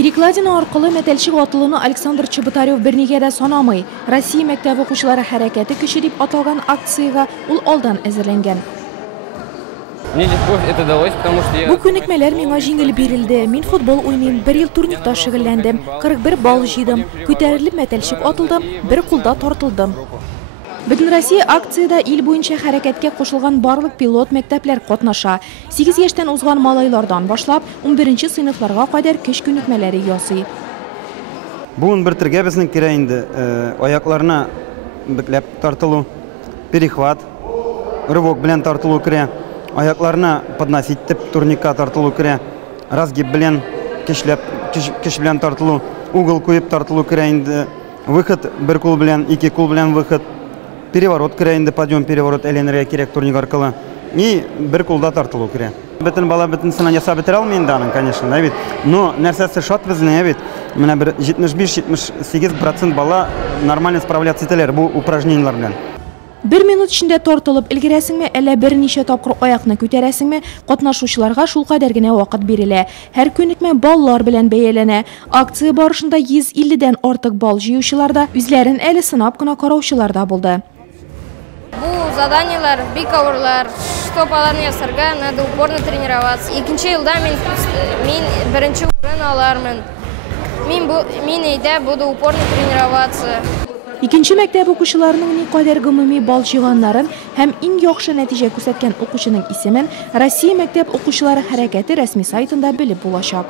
Перекладина аркылы металчык атылуны Александр Чеботарев бернигә дә санамый. Россия мәктәбе укучылары хәрәкәте көче дип аталган акцияга ул алдан әзерләнгән. Бу күнекмәләр миңа җиңел бирелде. Мин футбол уйныйм, 1 ел турнирда шөгыльләндем, 41 балл җыйдым, күтәрелеп металчык атылдым, бер кулда тартылдым. Бөтен Россия акцияда ил буенча хәрәкәткә кушылган барлык пилот мәктәпләр катнаша. 8 яшьтән узган малайлардан башлап 11-нче сыйныфларга кадәр көч күнекмәләре ясый. Буын бертергә безнең кирәк инде аякларына бикләп тартылу, перехват, рывок белән тартылу кирәк, аякларына подносить итеп турникка тартылу кирәк, разгиб белән көч белән тартылу, угол куеп тартылу кирәк инде, выход бер кул белән, 2 кул белән выход. Переворот кирәк инде, подъем переворот әйләнергә кирәк турник аркылы. И бер кулда тартылу кирәк. Бөтен бала бөтенсен ясап бетерә алмый инде аның, конечно, да бит. Но нәрсәсе шат безнең бит. Менә бер 75-78% бала нормально справляться итәләр бу упражнениялар белән. 1 минут эчендә тартылып өлгерәсеңме, әллә берничә тапкыр аякны күтәрәсеңме, катнашучыларга шул кадәр генә вакыт бирелә. Һәр күнекмә баллар белән бәяләнә. Акция барышында 150-дән артык балл җыючылар да, үзләрен әле сынап кына караучылар да булды. Бу заданиялар бик авырлар, штопаларны ясарга надо упорно тренироваться. Икенче елда мин беренче урын алармын. Мин әйдә буду упорно тренироваться. Икенче мәктәп укучыларының никадәр гомуми балл җыйганнарын һәм иң яхшы нәтиҗә күрсәткән укучының исемен Россия мәктәп укучылары хәрәкәте рәсми сайтында белеп булачак.